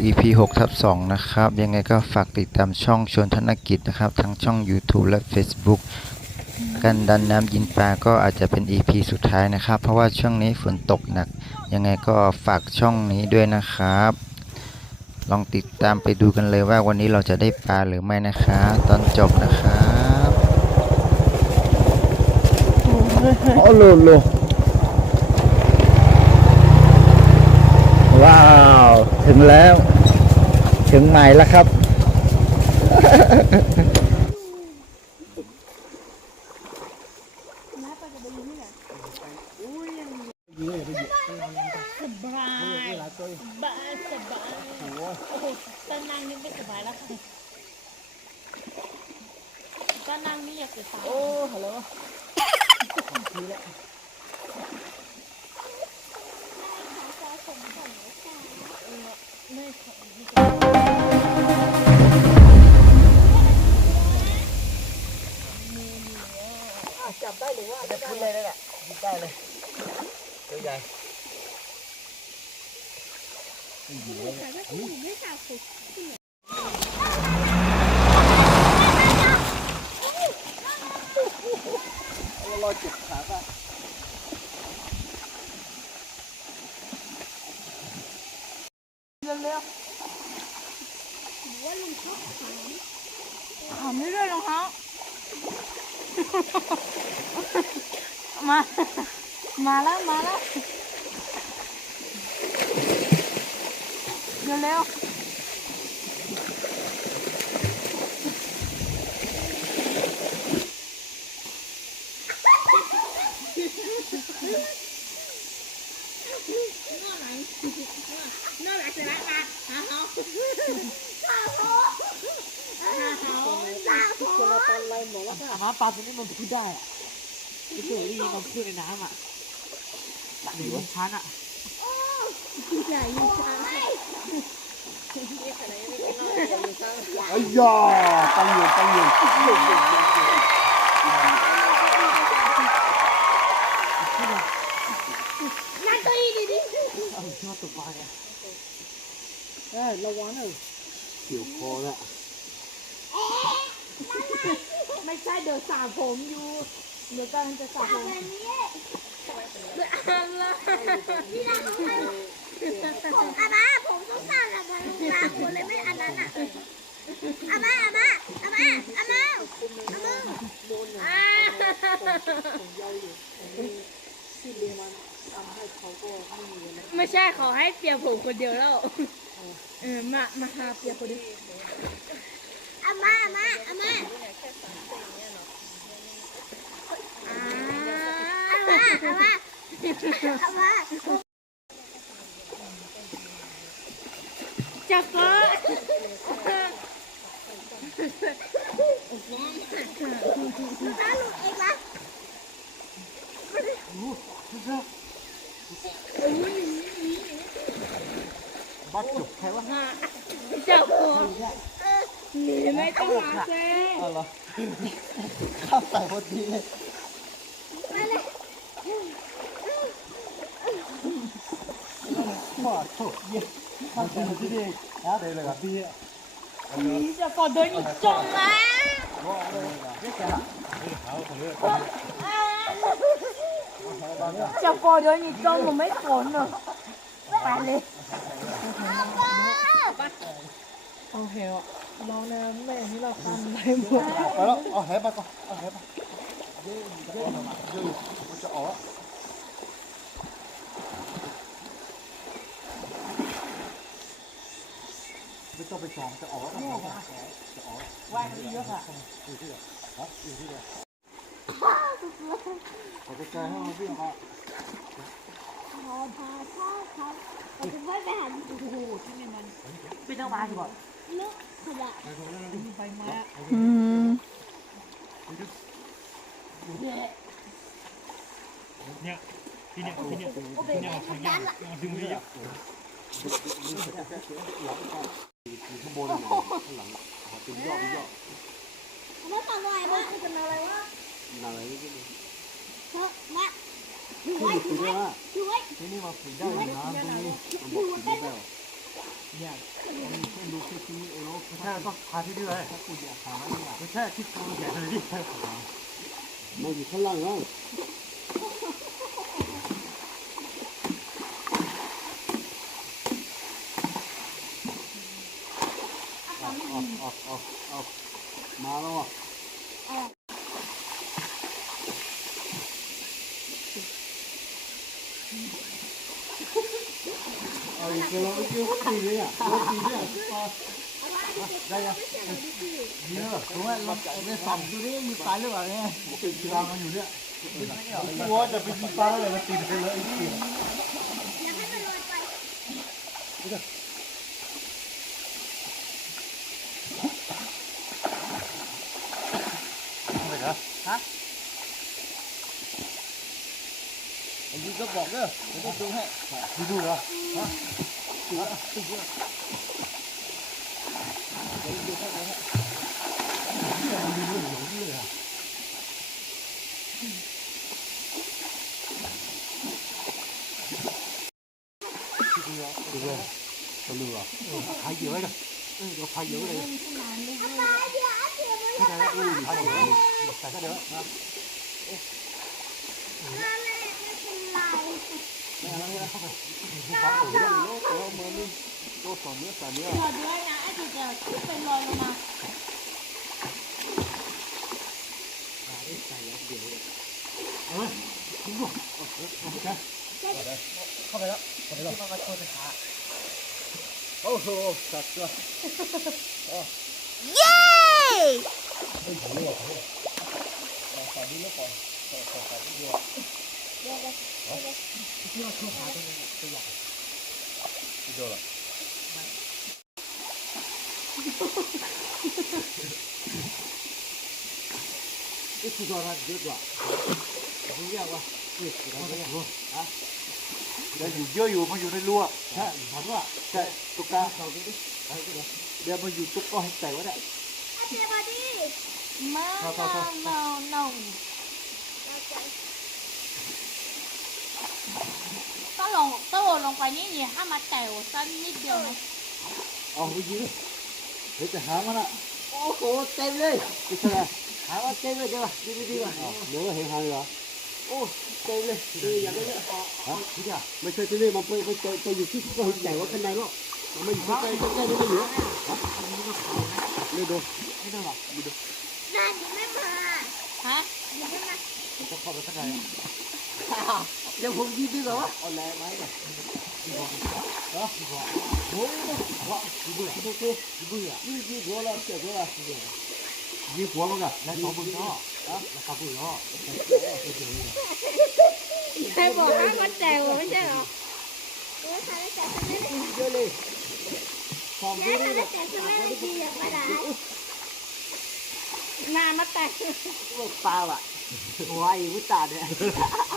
EP นี้คือ EP 6ทับ2นะครับ ยังไงก็ฝากติดตามช่องชวนธนกิจนะครับ ทั้งช่อง YouTube และ Facebook กันดันน้ำยินปลาก็อาจจะเป็น EP สุดท้ายนะครับ เพราะว่าช่วงนี้ฝนตกหนัก ยังไงก็ฝากช่องนี้ด้วยนะครับ ลองติดตามไปดูกันเลยว่าวันนี้เราจะได้ปลาหรือไม่นะคะ ตอนจบนะครับโอ้โลโล ว้าว ถึงแล้ว ถึงใหม่แล้วครับ สบายสบายสบายโอ้โหตอนนั่งนี่ไม่สบายแล้วค่ะตอนนั่งนี่อยากจะตายโอ้ฮัลโหลไม่ขอ ถามไม่ด้วยรองเท้ามา มาแล้ว มาแล้ว เร็วเร็วน่ารักใช่ไหมมาหาเขาหาเขาหาเขาหาเขา อาหาปลาตัวนี้มันพูดได้อะไอ้ตัวนี้มันพูดในน้ำอะหรือว่าชั้นอะใหญ่ยิ่งช้างอ้ยอไปอยู่ไปอยู่นั่นตัวอีดีดิเออชอบตกปลาไงเออระวังหน่อยเกี่ยวคอแล้ว ไม่ใช่เดี๋ยวสระผมอยู่เดี๋ยวกำลังจะสระผมอะไรอาม่าผมต้องสั่งกับมันลงมาคนเลยไม่อันนั้นอะอาม่าอาม่าอาม่าอาม่าอาม่าอ่าไม่ใช่ขอให้เปียผมคนเดียวแล้วเออมามาหาเปียคนเดียว อาม่าอาม่าอาม่า จับก็ถ้าลูกเองละบัดจุกใครวะจับหัวหนีไม่ต้องมาเซ่เอาเหรอข้าวใส่พอดีเลย ไปเลย ขอโทษเยี่ยข้าวใส่พอดีเลยนะเดี๋ยวเลยครับพี่หนีจะกอดเดินอีกจงมาจะกอดเดินอีกจงผมไม่สนหรอกไปเลยโอเคอะลองน้ำแม่ที่เราทำได้หมดไปแล้วเอาแหไปก่อนเอาแหไปเยอะเยอะเยอะมันจะออก ไม่ต้องไปจองจะออกแล้วจะออกว่ายเยอะอะอยู่ที่ไหนฮะอยู่ที่ไหนขอไปไกลให้มันวิ่งมาพอพาพ่อครับเราจะไม่ไปหาโอ้โหที่นี่มันไม่ต้องมาสิบอกลูกขยะมีใบไม้อะเนี่ยที่เนี่ยที่เนี่ยที่เนี่ยเขาย่างดึงไม่ อยากข้างบนข้างหลังเป็นยอดเป็นยอดมาต่งอหน่อยมาเป็นอะไรวะอะไรนี่ก็เฮ้ยมาถือไว้ถือไว้ถือไว้ที่นี่มาฝึกได้นะตรงนี้มันบอกฝึกได้เนี่ยเช่ดูคลิปนี้เอโลใช่ต้องพาที่นี่เลยถ้าคุณอยากถามว่าเนี่ยไม่ใช่ที่ตัวใหญ่เลยดิไมันอยู่ข้างล่างแล้ว อกออกออกออกออกมาแล้วอะเอาอีกแล้วเมื่อกี้วตีเลยอะตีเนี่ยปลาได้ยังเยอะตรงนั้นเราได้สองดูนี่มีปลาหรือเปล่าเนี่ยป็นกีฬามันอยู่เนี่ยกลัวจะเป็นปลาอะไรมาตีไปเลยไอ้ตี อยากให้มันลอยไป อะไรนะอันนี้ก็บอกเด้อเดี๋ยวต้องดูให้ดูดูเหรอดูเลยตัวเรือพายเยอะเลยเออเราพายเยอะเลยปลาเดี๋ยวอาเจียมันไม่ได้อู้พายเยอะ แต่ก็เดี๋ยวปลาแม่ไม่เป็นไรตัวมือนี่ตัวสองเนื้อสามเนื้อจ อดด้วยนะไอ้จุดจะขึ้นเป็นลอยลงมาโอ้โหสัตว์ตัวเย้ไอ้สุดารันเยอะกว่าผมเรียกว่าเฮ้ยสุดารันเนี่ยฮะแต่อยู่เยอะอยู่มันอยู่ในรั้วใช่ถามว่าใช่ตุ๊กตาเขาเดี๋ยวมาอยู่ตุ๊กก็ให้แต่ว่าเนี่ยอาเจีย มาดิมาเนาเนาเนาต้องลงต้องลงไปนี่นี่ถ้ามาแต่วสั้นนิดเดียวนะเอาไปยิงเดี๋ยวจะหามันอะโอ้โหเต็มเลยไม่ใช่หาว่าเต็มเลยเดี๋ยวดีดีดีว่ะเดี๋ยวเห็นหายเหรอโอ้เต็มเลยเอออย่างนี้ฮะที่อะไม่ใช่ที่นี่มันไปไปไปอยู่ที่ก็เห็นแต่ว่าข้างในเนาะมันไม่อยู่ใกล้ใกล้ใกล้ไม่เหลือไม่ดูไม่ได้หรอนั่นยังไม่มา ฮะ ยังไม่มา จะเข้าไปข้างในเดี๋ยวผมยิงดีกว่าเอาแรงไหมเนี่ยดีกว่าเหรอดีกว่าโอ้ยว่าดีกว่าดีกว่าดีกว่ายิงยิงหัวเราเสียหัวเราเสียยี่หั วมึงอะ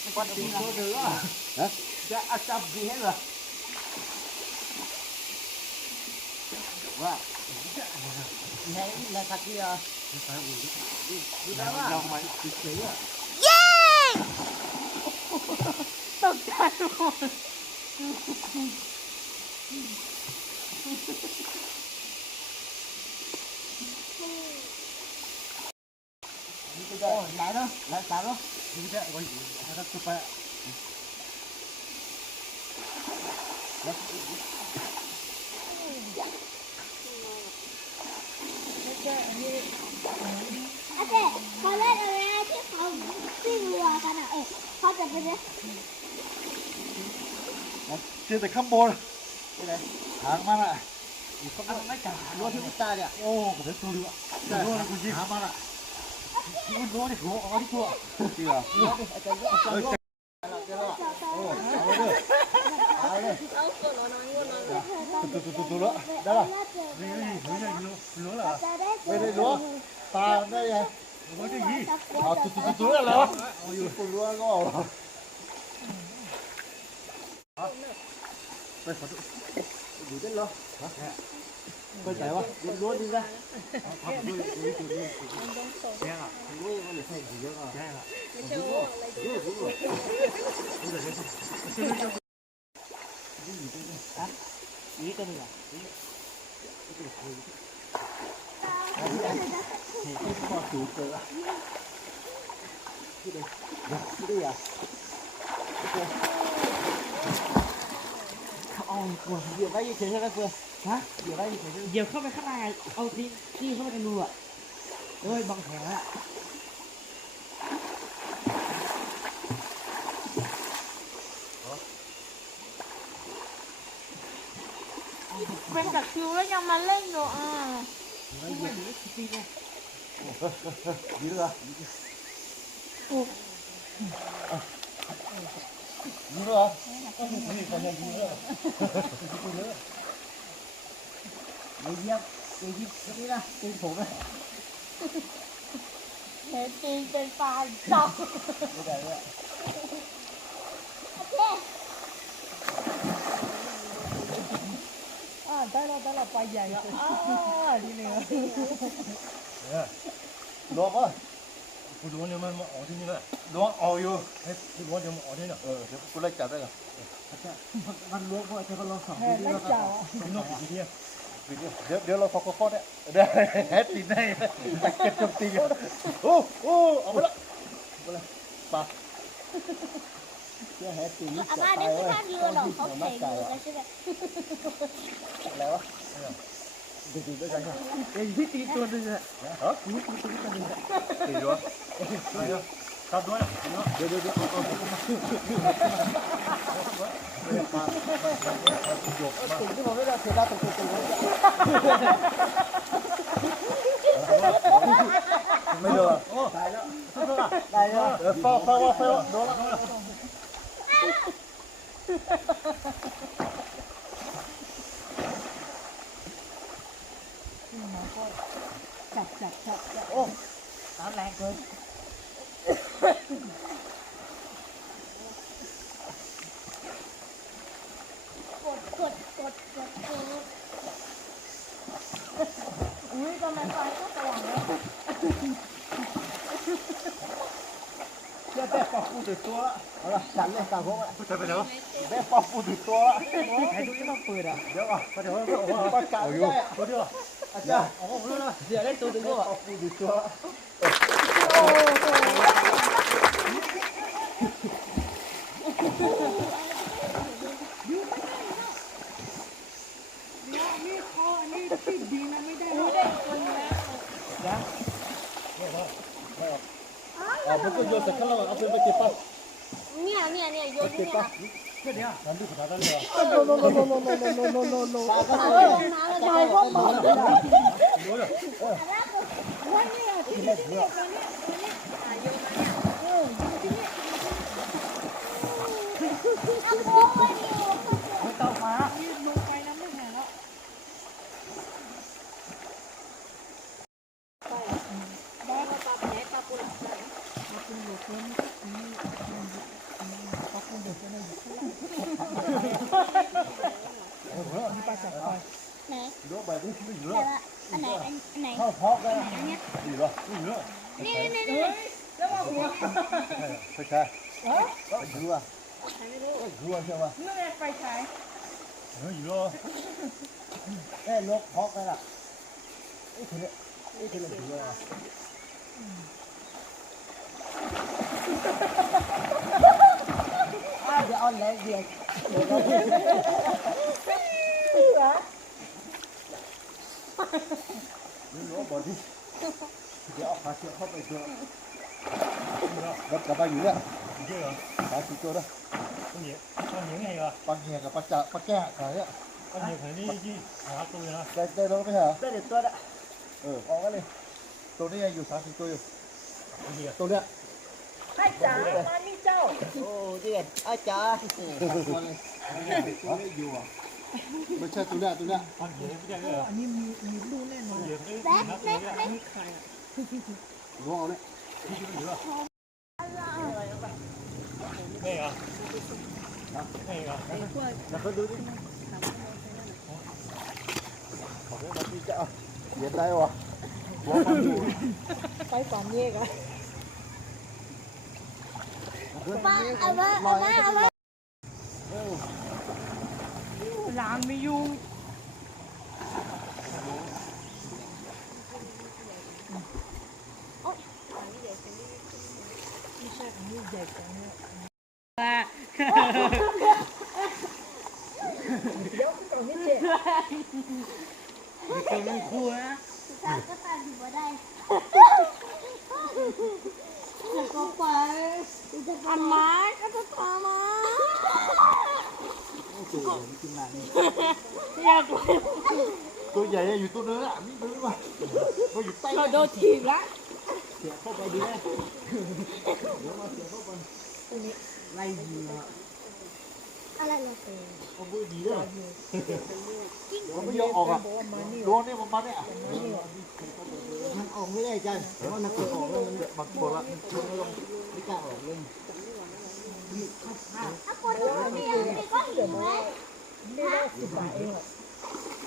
แล้วตัวมึงเนาะแล้วตัวมึงเนาะใครบอกให้มาแต่วไม่ใช่เหรอเออทำให้แต่ทำไม่ได้เยอะเลยสองแย่ดีทำเลให้ยแต่ทำไม่ได้ดีอย่างไรนานาแต่ปลาอะวายวุ้ตาเนี่ยแล้วไม่ใช่กระเช้ายิงใส่แล้วมึงนี่ก็แบบปัดดีโซเดอร์อะจะอาจับดีให้เหรอว่าไหนไหนสักทีอะดูได้ว่าลองไหมเฉยอะเย้ตกใจหมดโอ้ไหนเนาะไหนสามเนาะนี่แหละวันนี้ถ้าตัวไปอาเจ๊เขาเล่นอะไรที่เขาซิ่งเรือกันอะเออเขาจะไปเนี่ยเจอแต่ข้างบนหางมันอะอันไม่จับรัวที่ตาเนี่ยโอ้ผมเป็นตัวเรือแต่ว่ากูยิงหางมันอะ ได้ป่ะนี่นี่รู้ยังรู้รู้เหรอจะได้ไม่ได้ล้วตาได้ยังรู้จะยี่เอาตุ๊ตุ๊ตุ๊ตุ๊อะไรวะเอาอยู่คนล้วก็เอาไปขอดูอยู่ได้เหรอ ฮะเข้าใจวะล้วนดีนะทำด้วยด้วยตัวนี้แย่อะล้วนมันเลยใส่เยอะอะแย่อะเยอะเยอะนี่ตัวหนึงอะ พ่อสูงเกินอะที่เดียวที่เดียวเอากลัวเหยียบไว้เฉยๆใช่ไหมเพื่อนฮะเหยียบไว้เฉยเหยียบเข้าไปข้างในเอาตีนจี้เข้าไปในรูอะเอ้ยบังแผลอะเป็นตะคริวแล้วยังมาเล่นอยู่อะไม่เหยียบนี่ตีนเนี่ยๆยืดเหรอยืดเหรอนี่คนยังยืดเห รอไม่เยี่ยมไม่ยิบนี่นะเป็นผมนะเห็นตีนเป็นปลาจอกไม่ได้เลยอ่าได้แล้วได้แล้วปลาใหญ่แล้วอ่าดีเลยลงป่ะกูรู้เนี่ยมันมาออกที่นี่แหละลงเอาอยู่ให้กูรู้เดี๋ยวมาออกที่นี่เออเดี๋ยวกูไล่จับได้เหรอมันล้วงเพราะจะเขาลองสองแม่ได้เจ้าที่นอกกี่ที่เดี๋ยวเดี๋ยวเราฟอกข้อเนี่ยได้แฮตติดได้เก็บจมตีกันโอ้โอ้เอาไปละเอาไปละปะเชื่อแฮตติดนี่อาจะม่าตาได้ยขึ้นเว้ยท่าเรือหรอเขาแข่งเรือกันใช่ไหมอะไรวะดูดูด้วยกันเอ้ยพี่ตีนตัวหนึงอะฮะตีตีตีกันเลยตีด้วยตัดด้วยเดี๋ยวเดี๋ยวเดี๋ยว เอาเอาเอามาตึ้งตึ้งตึ้งมาหยกมาตึ้งที่ผมไม่ได้เสียดายตึ้งตึ้งตึ้งไม่โดนโอ้ตายแล้วได้แล้วเออฟ้าฟ้าฟ้าโดนแล้วจับจับจับจับโอ้น้ำแรงเกิน กดก ดกดกดอุ้ยทำไมไฟก็สว่างแล้วเจ้าแม่ปอกปูติดตัวละเอาละฉันเลยกลางพวกกูจะไปไหนวะแม่ปอกปูติดตัวละไอ้ดูนี่ต้องเปิดอะเดี๋ยวก่อนเดี๋ยวโอ้โหประกาศอยู่ตัวเดี๋ยวอาจารย์โอ้โหรู้แล้วเดี๋ยวได้ตัวหนึงแม่ก็ปอกปูติดตัวละเอาพวกคุณโยนใส่ข้างล่างเอาปืนไปเก็บป่ะเนี่ยเนี่ยเนี่ยโย ไปนเก็บเนี่ยป่ะเพื่อนเนี่ยนั่นดูขนาดนั้นเลยตาก็เอาลงน้ำแล้วใจก็หมด รู้เลย ว่าเนี่ยที่นี่ตัวเนี่ยตัวเนี่ยโยนมาเนี่ยเออที่นี่เอาโอ้ยนี่โอ้ย ไม่ต้องมายืดลงไปน้ำไม่แห้งแล้ว แดงกับปลาแผลปลาปูหลักเลย ปลาจับไป ไหน ดูใบนี้ไม่อยู่ ไหน แล้ว ละอันไหนอันอันไหน เข้าพอกกัน อันเนี้ย อยู่แล้ว นี่เนาะ นี่นี่นี่ ไม่ ใช่ก็ถือว่าก็ถือว่าใช่ไหมนั่นแหละไฟฉายเฮ้ยอยู่แล้วแค่นกพอกกันล่ะไอ้ทีนี้ไอ้ทีนี้ถือว่าอ่าเดี๋ยวเอาแรงเดียวนี่นกบอดี้เดี๋ยวเอาขาเชือกเข้าไปเชือก รถกลับมาอยู่เนี่ยเยอะเหรอขาสี่ตัวนะต้องเหนียวต้องเหนียวไงวะปังเหียกับปัจจะปัจแก้ขาเนี่ยต้องเหนียวขนาดนี้ที่หาตัวนะได้ได้รถไม่ใช่เหรอได้เดี๋ยวตัวละเออออกกันเลย ตัวนี้ยังอยู่สามสี่ตัวอยู่เดียวตัวเนี้ยให้จ๋ามานี่เจ้า โอ้เด็ดอาจารย์ตัวนี้อยู่อะไม่ใช่ตัวเนี้ยตัวเนี้ยต้องเหนียวไม่ได้เลยเหรออันนี้มีมีลูกแน่นอนเหนียวไม่แบ๊กนับแบ๊กเลยแบ๊กใครอะลองเอาเนี่ยที่อยู่เหรอไม่เหรอไม่เหรอแล้วก็ดูดิขอให้มาที่จะเอาเหยียดได้วะหัวมันอยู่ ไปฝันเยกอะปลาเอามาเอามาเอามาลามไม่ยุ่ง ตัวมันคู่นะ ตาก็ตาอยู่บ่ได้จะก็ไปจะอันไม้ก็จะพามา ตัวมันกินนานนี่ อยากไป ตัวใหญ่อยู่ตัวนึง อะมีมือมาเขาอยู่ใต้เราโดนถีบละเสียเข้าไปดีนะเดี๋ยวมาเสียเข้าไปไล่ยิงอะอะไรนะเต้เอามือดีด้วยมันไม่ยอมออกอะโดนเนี่ยมันมาเนี่ยมันออกไม่ได้จันเพราะว่ามันเกิดออกแล้วมันมันบอกว่ามันไม่ลงไม่กล้าออกเลยถ้าคนที่ไม่ยังไม่ก็เห็นไหมมา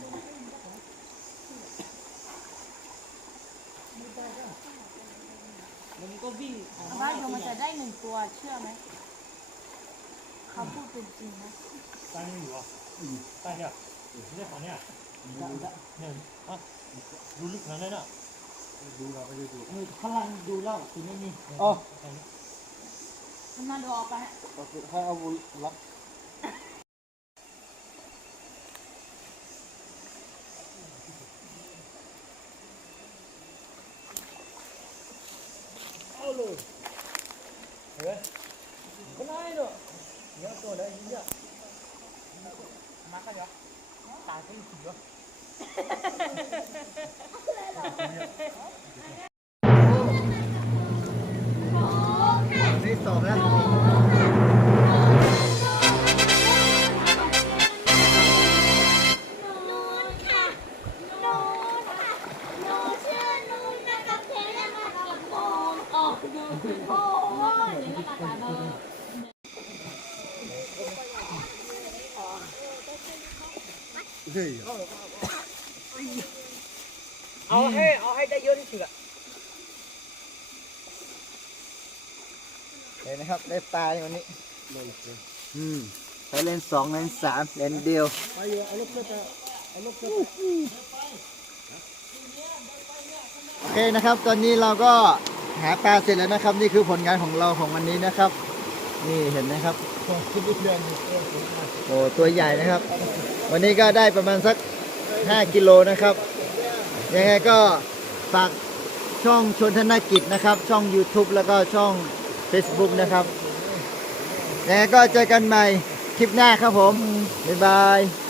มันก็วิ่งออกว่ามาโยมมันจะได้หนึ่งตัวเชื่อไหมเขาพูดเป็นจริงนะใต้นี่อยู่อะใต้เนี่ยไม่ได้ฝั่งเนี่ยเนี่ยอะดูลึกขนาดนั้นอะดูเราไปดูพลังดูแล้วคือไม่มีอ๋อมันมาดูออกไปให้เอาบุรับ นี่สองแล้ว ได้ปลาในวันนี้อืมไปเล่นสองเล่นสามเล่นเดียวไปเอาลูกเสือเอาลูกเสือโอเคนะครับ ตอนนี้เราก็หาปลาเสร็จแล้วนะครับ นี่คือผลงานของเราของวันนี้นะครับ นี่เห็นไหมครับโอ้ตัวใหญ่นะครับ วันนี้ก็ได้ประมาณสัก 5 กิโลนะครับ ยังไงก็ฝากช่องชนธนกิจนะครับ ช่อง YouTube แล้วก็ช่อง Facebook นะครับ ยังไงก็เจอกันใหม่คลิปหน้าครับผม บ๊ายบาย